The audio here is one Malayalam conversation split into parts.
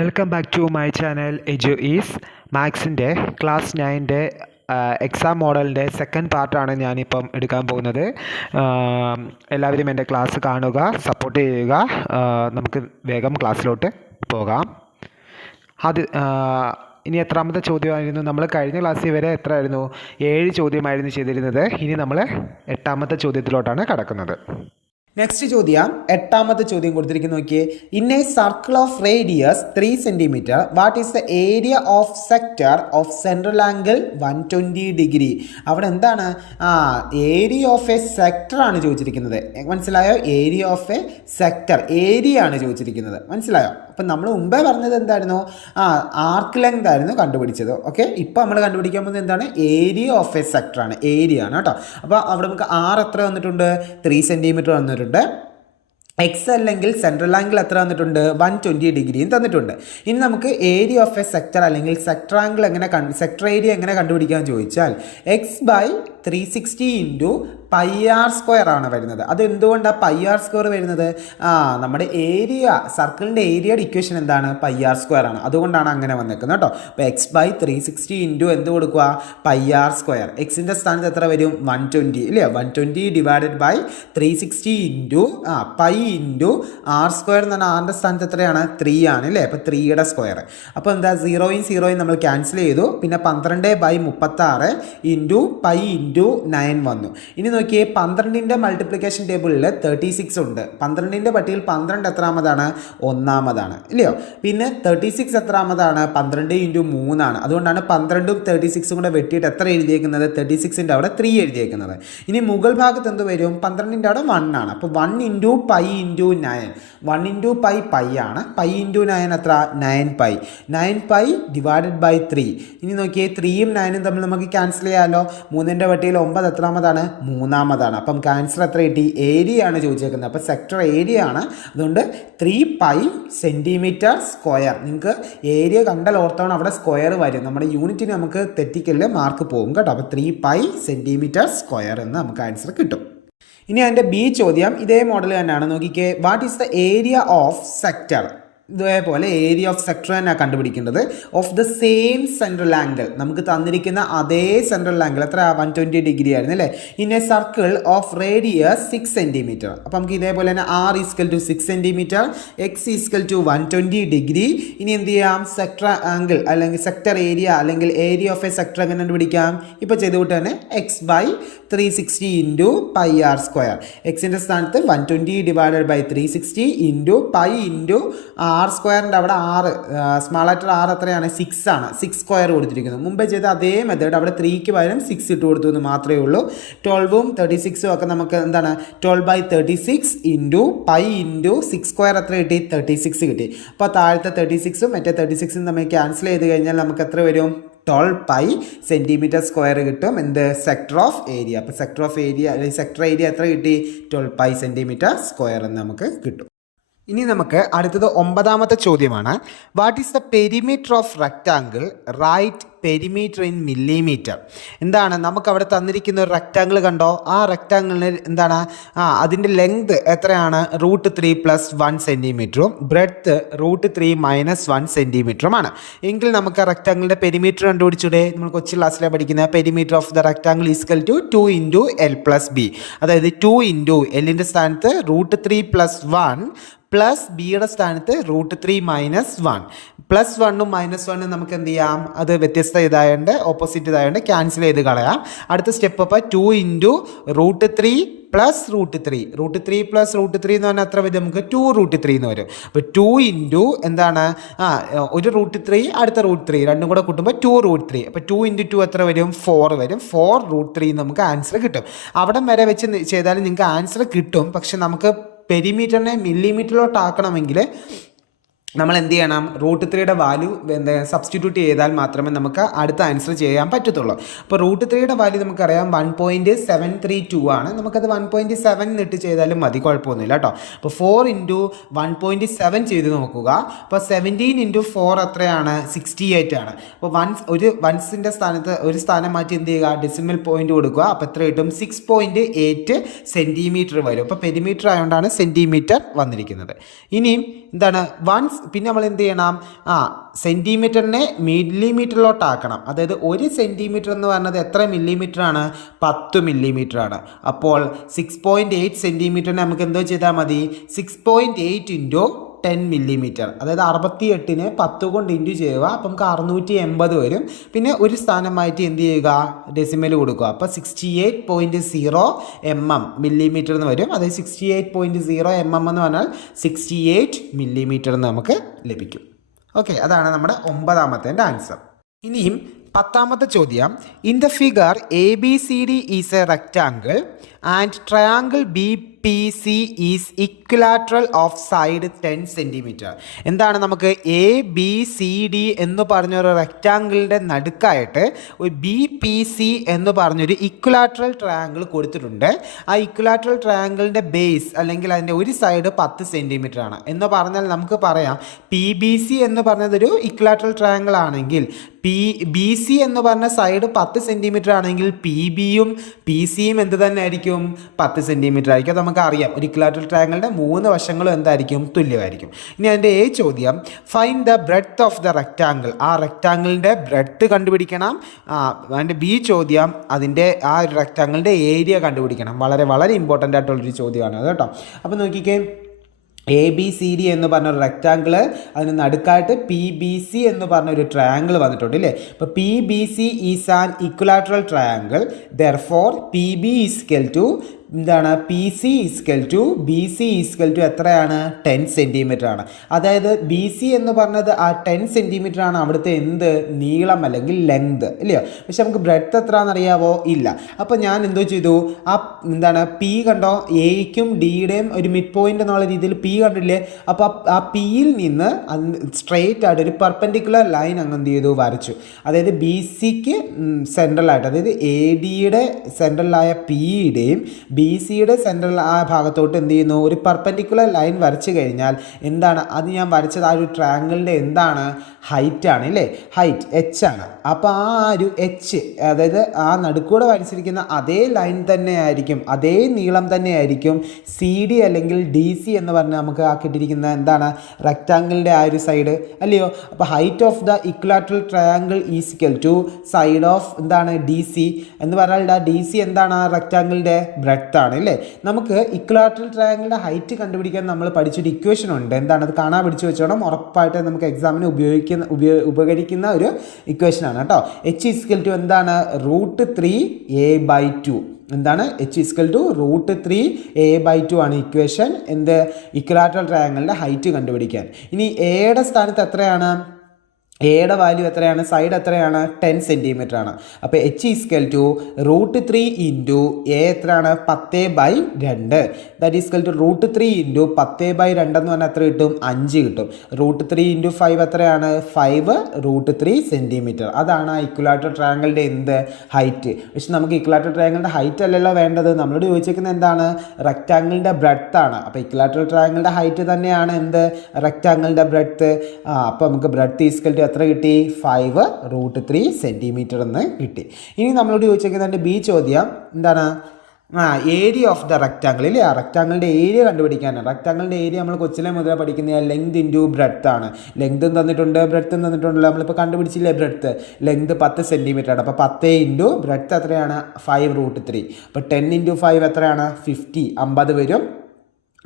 Welcome back to my channel Edu Ease മാത്സിൻ്റെ ക്ലാസ് 9 എക്സാം മോഡലിൻ്റെ സെക്കൻഡ് പാർട്ടാണ് ഞാനിപ്പം എടുക്കാൻ പോകുന്നത്. എല്ലാവരും എൻ്റെ ക്ലാസ് കാണുക, സപ്പോർട്ട് ചെയ്യുക. നമുക്ക് വേഗം ക്ലാസ്സിലോട്ട് പോകാം. ഇനി എത്രാമത്തെ ചോദ്യമായിരുന്നു? നമ്മൾ കഴിഞ്ഞ ക്ലാസ്സിൽ വരെ എത്രയായിരുന്നു? 7 ചോദ്യമായിരുന്നു ചെയ്തിരുന്നത്. ഇനി നമ്മൾ 8ാമത്തെ ചോദ്യത്തിലോട്ടാണ് കടക്കുന്നത്. നെക്സ്റ്റ് ചോദ്യം, 8ാമത്തെ ചോദ്യം കൊടുത്തിരിക്കുന്നു. നോക്കിയേ, in A circle of radius 3 centimetre what is the area of sector of central angle 120 degree. അവിടെ എന്താണ്? ഏരിയ ഓഫ് എ സെക്ടർ ആണ് ചോദിച്ചിരിക്കുന്നത്. മനസ്സിലായോ? Area of A sector, area ആണ് ചോദിച്ചിരിക്കുന്നത്. മനസ്സിലായോ? അപ്പം നമ്മൾ മുമ്പേ പറഞ്ഞത് എന്തായിരുന്നു? ആർക്ക് ലെങ്ത് ആയിരുന്നു കണ്ടുപിടിച്ചത്. ഓക്കെ, ഇപ്പോൾ നമ്മൾ കണ്ടുപിടിക്കാൻ പോകുന്നത് എന്താണ്? ഏരിയ ഓഫ് എ സെക്ടർ ആണ്, ഏരിയ ആണ് കേട്ടോ. അപ്പോൾ അവിടെ നമുക്ക് എത്ര വന്നിട്ടുണ്ട്? 3 സെൻറ്റിമീറ്റർ വന്നിട്ടുണ്ട്. എക്സ് അല്ലെങ്കിൽ സെൻട്രൽ ആംഗിൾ എത്ര വന്നിട്ടുണ്ട്? 120 ഡിഗ്രിയും തന്നിട്ടുണ്ട്. ഇനി നമുക്ക് ഏരിയ ഓഫ് എ സെക്ടർ അല്ലെങ്കിൽ സെക്ടർ ആംഗിൾ സെക്ടർ ഏരിയ എങ്ങനെ കണ്ടുപിടിക്കാൻ ചോദിച്ചാൽ x/360 ഇൻറ്റു πr² ആണ് വരുന്നത്. അത് എന്തുകൊണ്ടാണ് πr² വരുന്നത്? നമ്മുടെ ഏരിയ, സർക്കിളിൻ്റെ ഏരിയയുടെ ഇക്വേഷൻ എന്താണ്? πr² ആണ്. അതുകൊണ്ടാണ് അങ്ങനെ വന്നേക്കുന്നത് കേട്ടോ. അപ്പോൾ x/360 ഇൻറ്റു എന്ത് കൊടുക്കുക? πr². എക്സിൻ്റെ സ്ഥാനത്ത് എത്ര വരും? 120 ഇല്ലേ? 120 divided by 360 into π into r² എന്ന് പറഞ്ഞാൽ ആറിൻ്റെ സ്ഥാനത്ത് എത്രയാണ്? 3 ആണ് ഇല്ലേ? അപ്പോൾ 3യുടെ സ്ക്വയർ. അപ്പോൾ എന്താ? 0യും 0യും നമ്മൾ ക്യാൻസൽ ചെയ്തു. പിന്നെ 12/36 ഇൻറ്റു π ഇൻറ്റു 9 വന്നു. ഇനി നോക്കിയേ, 12ൻ്റെ മൾട്ടിപ്ലിക്കേഷൻ ടേബിളിൽ 36 ഉണ്ട്. 12ൻ്റെ പട്ടികയിൽ 12 എത്രാമതാണ്? 1-മതാണ് ഇല്ലയോ? പിന്നെ 36 എത്രാമതാണ്? 12 ഇൻറ്റു 3 ആണ്. അതുകൊണ്ടാണ് 12ഉം 36ഉം കൂടെ വെട്ടിയിട്ട് എത്ര എഴുതിയേക്കുന്നത്? 36ൻ്റെ അവിടെ 3 എഴുതിയേക്കുന്നത്. ഇനി മുകൾ ഭാഗത്ത് എന്ത് വരും? 12ൻ്റെ അവിടെ 1 ആണ്. അപ്പോൾ 1 ഇൻറ്റു π ഇൻറ്റു 9. 1 ഇൻറ്റു π ആണ്. π ഇൻറ്റു 9 എത്ര? 9π. 9π ഡിവൈഡഡ് ബൈ 3. ഇനി നോക്കിയേ, 3യും 9ഉം തമ്മിൽ നമുക്ക് ക്യാൻസൽ ചെയ്യാമല്ലോ. 3ൻ്റെ പട്ടികയിൽ 9 എത്രാമതാണ്? 3-മതാണ്. അപ്പം ക്യാൻസർ എത്ര കിട്ടി? ഏരിയ ആണ് ചോദിച്ചേക്കുന്നത്. അപ്പോൾ സെക്ടർ ഏരിയ ആണ്. അതുകൊണ്ട് 3π സെൻറ്റിമീറ്റർ സ്ക്വയർ. നിങ്ങൾക്ക് ഏരിയ കണ്ടാൽ ഓർത്തോണം, അവിടെ സ്ക്വയർ വരും. നമ്മുടെ യൂണിറ്റിന് നമുക്ക് തെറ്റിക്കല് മാർക്ക് പോകും കേട്ടോ. അപ്പോൾ 3π സെൻറ്റിമീറ്റർ സ്ക്വയർ എന്ന് നമുക്ക് ആൻസർ കിട്ടും. ഇനി അതിൻ്റെ ബി ചോദ്യം ഇതേ മോഡൽ തന്നെയാണ്. നോക്കിക്കേ, what is the area of sector. ഇതേപോലെ ഏരിയ ഓഫ് സെക്ടർ തന്നെ കണ്ടുപിടിക്കേണ്ടത്. Of the same central angle, നമുക്ക് തന്നിരിക്കുന്ന അതേ സെൻട്രൽ ആംഗിൾ എത്ര? 120 ഡിഗ്രി ആയിരുന്നു അല്ലേ? In A circle of radius 6 centimetre. അപ്പോൾ നമുക്ക് ഇതേപോലെ തന്നെ r = 6 സെൻറ്റിമീറ്റർ, x = 120 ഡിഗ്രി. ഇനി എന്ത് ചെയ്യാം? സെക്ടർ ആംഗിൾ അല്ലെങ്കിൽ സെക്ടർ ഏരിയ അല്ലെങ്കിൽ ഏരിയ ഓഫ് എ സെക്ടർ എങ്ങനെ കണ്ടുപിടിക്കാം? ഇപ്പോൾ ചെയ്തുകൊണ്ട് തന്നെ x/360 ഇൻറ്റു πr². എക്സിൻ്റെ സ്ഥാനത്ത് 120 ഡിവൈഡഡ് ബൈ 360 ഇൻറ്റു π ഇൻറ്റു r²ൻ്റെ അവിടെ 6, സ്മാൾ ലെറ്റർ r എത്രയാണ്? 6 ആണ്. 6² കൊടുത്തിരിക്കുന്നു. മുമ്പേ ചെയ്ത അതേ മെത്തേഡ് അവിടെ 3ക്ക് പകരം 6 ഇട്ട് കൊടുത്തു എന്ന് മാത്രമേ ഉള്ളൂ. 12ഉം 36ഉം ഒക്കെ നമുക്ക് എന്താണ്? 12/36 ഇൻറ്റു π ഇൻറ്റു 6² എത്ര കിട്ടി? 36 കിട്ടി. അപ്പോൾ താഴത്തെ 36ഉം മറ്റേ 36ഉം തമ്മിൽ ക്യാൻസൽ ചെയ്ത് കഴിഞ്ഞാൽ നമുക്ക് എത്ര വരും? 12π സെൻറ്റിമീറ്റർ സ്ക്വയർ കിട്ടും. എന്ത്? Sector of area. അപ്പോൾ സെക്ടർ ഓഫ് ഏരിയ അല്ലെങ്കിൽ സെക്ടർ ഏരിയ എത്ര കിട്ടി? 12π സെൻറ്റിമീറ്റർ സ്ക്വയർ എന്ന് നമുക്ക് കിട്ടും. ഇനി നമുക്ക് അടുത്തത് 9ാമത്തെ ചോദ്യമാണ്. What is the perimeter of rectangle? Right perimeter in millimetre. എന്താണ്? നമുക്ക് അവിടെ തന്നിരിക്കുന്ന ഒരു റെക്റ്റാങ്കിൾ കണ്ടോ? ആ റെക്റ്റാങ്കിളിന് എന്താണ്? അതിൻ്റെ ലെങ്ത് എത്രയാണ്? √3 + 1 സെൻറ്റിമീറ്ററും ബ്രെഡ്ത്ത് √3 - 1 സെൻറ്റിമീറ്ററുമാണ്. എങ്കിൽ നമുക്ക് ആ റെക്റ്റാങ്കിളിൻ്റെ പെരിമീറ്റർ കണ്ടുപിടിച്ചൂടെ? നമ്മൾ കൊച്ചു ക്ലാസ്സിലാണ് പഠിക്കുന്ന perimeter of the rectangle = 2 into L + B. അതായത് 2 ഇൻറ്റു Lൻ്റെ സ്ഥാനത്ത് √3 + 1 പ്ലസ് ബിയുടെ സ്ഥാനത്ത് √3 - 1. +1ഉം -1ഉം നമുക്ക് എന്ത് ചെയ്യാം? അത് വ്യത്യസ്ത ഇതായതുകൊണ്ട്, ഓപ്പോസിറ്റ് ഇതായതുകൊണ്ട് ക്യാൻസൽ ചെയ്ത് കളയാം. അടുത്ത സ്റ്റെപ്പ് അപ്പോൾ 2 ഇൻറ്റു √3 + √3. √3 + √3 എന്ന് പറഞ്ഞാൽ എത്ര വരും? നമുക്ക് 2√3 എന്ന് വരും. അപ്പോൾ 2 ഇൻറ്റു എന്താണ്? ഒരു √3 അടുത്ത √3 രണ്ടും കൂടെ കൂട്ടുമ്പോൾ 2√3. അപ്പോൾ 2 ഇൻറ്റു 2 എത്ര വരും? 4 വരും. 4√3 നമുക്ക് ആൻസർ കിട്ടും. അവിടം വരെ വെച്ച് ചെയ്താലും നിങ്ങൾക്ക് ആൻസർ കിട്ടും. പക്ഷെ നമുക്ക് പെരിമീറ്ററിനെ മില്ലിമീറ്ററിലോട്ട് ആക്കണമെങ്കിൽ നമ്മൾ എന്ത് ചെയ്യണം? √3യുടെ വാല്യൂ സബ്സ്റ്റിറ്റ്യൂട്ട് ചെയ്താൽ മാത്രമേ നമുക്ക് അടുത്ത ആൻസർ ചെയ്യാൻ പറ്റത്തുള്ളൂ. അപ്പോൾ √3യുടെ വാല്യൂ നമുക്കറിയാം 1.732 ആണ്. നമുക്കത് 1.7 ഇട്ട് ചെയ്താലും മതി, കുഴപ്പമൊന്നുമില്ല കേട്ടോ. അപ്പോൾ 4 ഇൻറ്റു 1.7 ചെയ്ത് നോക്കുക. അപ്പോൾ 17 ഇൻറ്റു 4 എത്രയാണ്? 68 ആണ്. അപ്പോൾ ഒരു വൺസിൻ്റെ സ്ഥാനത്ത് ഒരു സ്ഥാനം മാറ്റി എന്ത് ചെയ്യുക? ഡെസിമൽ പോയിന്റ് കൊടുക്കുക. അപ്പോൾ എത്ര കിട്ടും? 6.8 സെൻറ്റിമീറ്റർ വരും. അപ്പോൾ പെരിമീറ്റർ ആയതുകൊണ്ടാണ് സെൻറ്റിമീറ്റർ വന്നിരിക്കുന്നത്. ഇനിയും എന്താണ്? 1 പിന്നെ നമ്മൾ എന്ത് ചെയ്യണം, സെൻറ്റിമീറ്ററിനെ മില്ലിമീറ്ററിലോട്ടാക്കണം. അതായത് 1 സെൻറ്റിമീറ്റർ എന്ന് പറയുന്നത് എത്ര മില്ലിമീറ്ററാണ്? 10 മില്ലിമീറ്ററാണ്. അപ്പോൾ 6.8 സെൻറ്റിമീറ്ററിന് നമുക്ക് എന്തോ ചെയ്താൽ മതി, 6.8 ഇൻറ്റു 10 മില്ലിമീറ്റർ, അതായത് 68നെ 10 കൊണ്ട് ഇൻറ്റു ചെയ്യുക. അപ്പം നമുക്ക് 680 വരും. പിന്നെ ഒരു സ്ഥാനമായിട്ട് എന്ത് ചെയ്യുക, ഡെസിമൽ കൊടുക്കുക. അപ്പോൾ 68.0 mm മില്ലിമീറ്റർ എന്ന് വരും. അതായത് 68.0 mm എന്ന് പറഞ്ഞാൽ 68 മില്ലിമീറ്റർ എന്ന് നമുക്ക് ലഭിക്കും. ഓക്കെ, അതാണ് നമ്മുടെ 9ാമത്തെ ആൻസർ. ഇനിയും 10ാമത്തെ ചോദ്യം. In the figure ABCD is A rectangle and triangle BPC is equilateral of side 10 centimetre. എന്താണ്, നമുക്ക് ABCD എന്ന് പറഞ്ഞൊരു റെക്റ്റാങ്കിളിൻ്റെ നടുക്കായിട്ട് ഒരു BPC എന്ന് പറഞ്ഞൊരു ഇക്വലാറ്ററൽ ട്രയാങ്കിൾ കൊടുത്തിട്ടുണ്ട്. ആ ഇക്വലാറ്ററൽ ട്രയാങ്കിളിൻ്റെ ബേസ് അല്ലെങ്കിൽ അതിൻ്റെ ഒരു സൈഡ് 10 സെൻറ്റിമീറ്റർ ആണ് എന്ന് പറഞ്ഞാൽ നമുക്ക് പറയാം PBC എന്ന് പറഞ്ഞതൊരു ഇക്വലാറ്ററൽ ട്രയാങ്കിൾ ആണെങ്കിൽ BC എന്ന് പറഞ്ഞ സൈഡ് 10 സെൻറ്റിമീറ്റർ ആണെങ്കിൽ PBയും PCയും എന്ത് തന്നെ ആയിരിക്കും, 10 സെൻറ്റിമീറ്റർ ആയിരിക്കും. നമുക്ക് അറിയാം ഒരു ഇക്വലാറ്ററൽ ട്രയാങ്കിളിൻ്റെ 3 വശങ്ങളും എന്തായിരിക്കും, തുല്യമായിരിക്കും. ഇനി അതിൻ്റെ ചോദ്യം, find the breadth of the rectangle. ആ റെക്റ്റാങ്കിളിൻ്റെ ബ്രെഡ്ത്ത് കണ്ടുപിടിക്കണം. അതിൻ്റെ B ചോദ്യം, അതിൻ്റെ ആ ഒരു റെക്റ്റാങ്കിളിൻ്റെ ഏരിയ കണ്ടുപിടിക്കണം. വളരെ വളരെ ഇമ്പോർട്ടൻ്റ് ആയിട്ടുള്ളൊരു ചോദ്യമാണ് അത് കേട്ടോ. അപ്പോൾ നോക്കിക്കേ, ABCD എന്ന് പറഞ്ഞൊരു റെക്റ്റാങ്കിൾ, അതിന് നടുക്കായിട്ട് PBC എന്ന് പറഞ്ഞൊരു ട്രയാങ്കിൾ വന്നിട്ടുണ്ട് അല്ലേ. അപ്പോൾ PBC is an equilateral triangle, therefore PB is equal to എന്താണ്, PC is equal to BC is equal to എത്രയാണ്, 10 സെൻറ്റിമീറ്റർ ആണ്. അതായത് BC എന്ന് പറഞ്ഞത് ആ 10 സെൻറ്റിമീറ്റർ ആണ് അവിടുത്തെ എന്ത്, നീളം അല്ലെങ്കിൽ ലെങ്ത് ഇല്ലയോ. പക്ഷെ നമുക്ക് ബ്രെഡ്ത്ത് എത്രയാണെന്നറിയാവോ, ഇല്ല. അപ്പോൾ ഞാൻ എന്തോ ചെയ്തു, ആ എന്താണ് P കണ്ടോ, Aയ്ക്കും Dയുടെയും ഒരു മിഡ് പോയിന്റ് എന്നുള്ള രീതിയിൽ P കണ്ടില്ലേ. അപ്പോൾ ആ Pയിൽ നിന്ന് സ്ട്രെയിറ്റ് ആയിട്ട് ഒരു പെർപെൻഡിക്കുലർ ലൈൻ അങ്ങ് എന്ത് ചെയ്തു, വരച്ചു. അതായത് BCക്ക് സെൻട്രലായിട്ട്, അതായത് ADയുടെ സെൻട്രലായ Pയുടെയും BCയുടെ സെൻട്രൽ ആ ഭാഗത്തോട്ട് എന്ത് ചെയ്യുന്നു, ഒരു പെർപെൻഡിക്കുലർ ലൈൻ വരച്ചു കഴിഞ്ഞാൽ എന്താണ്, അത് ഞാൻ വരച്ചത് ആ ഒരു ട്രയാങ്കിളിൻ്റെ എന്താണ്, ഹൈറ്റ് ആണ് അല്ലേ, ഹൈറ്റ് H ആണ്. അപ്പോൾ ആ ഒരു H, അതായത് ആ നടുക്കൂടെ വരച്ചിരിക്കുന്ന അതേ ലൈൻ തന്നെയായിരിക്കും, അതേ നീളം തന്നെയായിരിക്കും CD അല്ലെങ്കിൽ DC എന്ന് പറഞ്ഞാൽ നമുക്ക് ആ കിട്ടിയിരിക്കുന്ന എന്താണ്, റെക്റ്റാങ്കിളിൻ്റെ ആ ഒരു സൈഡ് അല്ലയോ. അപ്പോൾ height of the equilateral triangle equal to side of എന്താണ്, DC എന്ന് പറഞ്ഞാൽ DC എന്താണ്, ആ റെക്റ്റാങ്കിളിൻ്റെ ബ്രെഡ്ത്ത് ആണ് അല്ലേ. നമുക്ക് ഇക്വലാറ്ററൽ ട്രയാങ്കിളിൻ്റെ ഹൈറ്റ് കണ്ടുപിടിക്കാൻ നമ്മൾ പഠിച്ചൊരു ഇക്വേഷൻ ഉണ്ട്. എന്താണ്, അത് കാണാൻ പഠിച്ചു വെച്ചോണം. ഉറപ്പായിട്ട് നമുക്ക് എക്സാമിന് ഉപകരിക്കുന്ന ഒരു ഇക്വേഷനാണ് കേട്ടോ. H ഈക്വൽ ടു എന്താണ്, √3a/2. എന്താണ്, H ഈക്വൽ ടു √3a/2 ആണ് ഇക്വേഷൻ. എന്ത്, ഇക്വലാറ്ററൽ ട്രയാങ്കിളിൻ്റെ ഹൈറ്റ് കണ്ടുപിടിക്കാൻ. ഇനി എയുടെ സ്ഥാനത്ത് എത്രയാണ്, എയുടെ വാല്യൂ എത്രയാണ്, സൈഡ് എത്രയാണ്, 10 സെൻറ്റിമീറ്റർ ആണ്. അപ്പോൾ H equal to √3 into A എത്രയാണ്, 10/2. ദാറ്റ് ഈക്വൽ ടു √3 ഇൻറ്റു 10/2 എന്ന് പറഞ്ഞാൽ എത്ര കിട്ടും, 5 കിട്ടും. √3 ഇൻറ്റു 5 എത്രയാണ്, 5 √3 സെൻറ്റിമീറ്റർ. അതാണ് ആ ഇക്വലാറ്ററൽ ട്രയാങ്കിളിൻ്റെ എന്ത്, ഹൈറ്റ്. പക്ഷെ നമുക്ക് ഇക്വലാറ്ററൽ ട്രയാങ്കിളിൻ്റെ ഹൈറ്റ് അല്ലല്ലോ വേണ്ടത്, നമ്മളോട് ചോദിച്ചിരിക്കുന്നത് എന്താണ്, റെക്റ്റാങ്കിളിൻ്റെ ബ്രെഡ്ത്ത് ആണ്. അപ്പോൾ ഇക്വലാറ്ററൽ ട്രയാങ്കിളിൻ്റെ ഹൈറ്റ് തന്നെയാണ് എന്ത്, റെക്റ്റാങ്കിളിൻ്റെ ബ്രെഡ്ത്ത്. അപ്പോൾ നമുക്ക് ബ്രെഡ്ത്ത് ഈക്വൽ ടു എത്ര കിട്ടി, 5 √3 സെൻറ്റിമീറ്റർ എന്ന് കിട്ടി. ഇനി നമ്മളോട് ചോദിച്ചിരിക്കുന്നത് B ചോദ്യം എന്താണ്, ഏരിയ ഓഫ് ദ റെക്റ്റാങ്കിൾ ഇല്ലേ. ആ റെക്റ്റാങ്കിളിൻ്റെ ഏരിയ കണ്ടുപിടിക്കാനാണ്. റെക്റ്റാങ്കിളിൻ്റെ ഏരിയ നമ്മൾ കൊച്ചിലെ മുതൽ പഠിക്കുന്ന ലെങ്ത് ഇൻറ്റു ബ്രെഡ്ത്ത് ആണ്. ലെങ്തും തന്നിട്ടുണ്ട്, ബ്രെഡ്ത്തും തന്നിട്ടുണ്ടല്ലോ. നമ്മളിപ്പോൾ കണ്ടുപിടിച്ചില്ലേ ബ്രെഡ്ത്ത്, ലെങ്ത് 10 സെൻറ്റിമീറ്റർ ആണ്. അപ്പോൾ 10 ഇൻറ്റു ബ്രെഡ്ത്ത് എത്രയാണ്, 5 √3. അപ്പോൾ 10 ഇൻറ്റു 5 എത്രയാണ്, 50 വരും.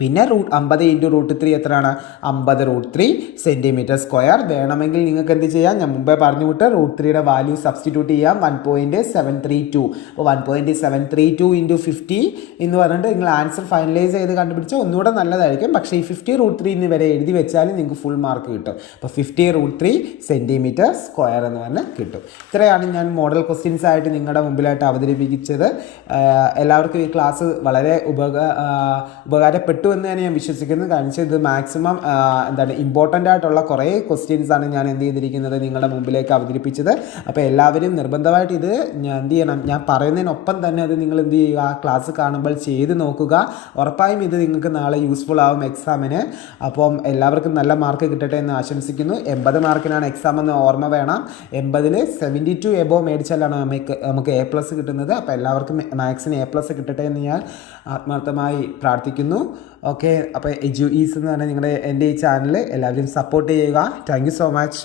പിന്നെ 50 ഇൻറ്റു √3 എത്രയാണ്, 50 √3 സെൻറ്റിമീറ്റർ സ്ക്വയർ. വേണമെങ്കിൽ നിങ്ങൾക്ക് എന്ത് ചെയ്യാം, ഞാൻ മുമ്പേ പറഞ്ഞു വിട്ട് √3യുടെ വാല്യൂ സബ്സ്റ്റിറ്റ്യൂട്ട് ചെയ്യാം, 1.732. അപ്പോൾ 1.732 ഇൻറ്റു 50 എന്ന് പറഞ്ഞിട്ട് നിങ്ങൾ ആൻസർ ഫൈനലൈസ് ചെയ്ത് കണ്ടുപിടിച്ചാൽ ഒന്നുകൂടെ നല്ലതായിരിക്കും. പക്ഷേ ഈ 50 √3 വരെ എഴുതി വെച്ചാൽ നിങ്ങൾക്ക് ഫുൾ മാർക്ക് കിട്ടും. അപ്പോൾ 50 √3 സെൻറ്റിമീറ്റർ സ്ക്വയർ എന്ന് പറഞ്ഞാൽ കിട്ടും. ഇത്രയാണ് ഞാൻ മോഡൽ ക്വസ്റ്റ്യൻസ് ആയിട്ട് നിങ്ങളുടെ മുമ്പിലായിട്ട് അവതരിപ്പിച്ചത്. എല്ലാവർക്കും ഈ ക്ലാസ് വളരെ ഉപകാരപ്പെട്ടു എന്ന് തന്നെ ഞാൻ വിശ്വസിക്കുന്നു. കാരണം ഇത് മാക്സിമം എന്താണ് ഇമ്പോർട്ടൻ്റ് ആയിട്ടുള്ള കുറേ ക്വസ്റ്റ്യൻസ് ആണ് ഞാൻ എന്ത് ചെയ്തിരിക്കുന്നത്, നിങ്ങളുടെ മുമ്പിലേക്ക് അവതരിപ്പിച്ചത്. അപ്പോൾ എല്ലാവരും നിർബന്ധമായിട്ട് ഇത് എന്ത് ചെയ്യണം, ഞാൻ പറയുന്നതിനൊപ്പം തന്നെ അത് നിങ്ങൾ എന്ത് ചെയ്യുക, ക്ലാസ് കാണുമ്പോൾ ചെയ്ത് നോക്കുക. ഉറപ്പായും ഇത് നിങ്ങൾക്ക് നാളെ യൂസ്ഫുൾ ആവും എക്സാമിന്. അപ്പം എല്ലാവർക്കും നല്ല മാർക്ക് കിട്ടട്ടെ എന്ന് ആശംസിക്കുന്നു. 80 മാർക്കിനാണ് എക്സാം എന്ന് ഓർമ്മ വേണം. 80-ൽ 72 എബോവ് മേടിച്ചാലാണ് നമുക്ക് A+ കിട്ടുന്നത്. അപ്പോൾ എല്ലാവർക്കും മാത്സിന് A+ കിട്ടട്ടെ എന്ന് ഞാൻ ആത്മാർത്ഥമായി പ്രാർത്ഥിക്കുന്നു. ഓക്കെ, അപ്പോൾ എജു ഈസ് എന്ന് പറഞ്ഞാൽ നിങ്ങളുടെ എൻ്റെ ഈ ചാനൽ എല്ലാവരും സപ്പോർട്ട് ചെയ്യുക. Thank you so much.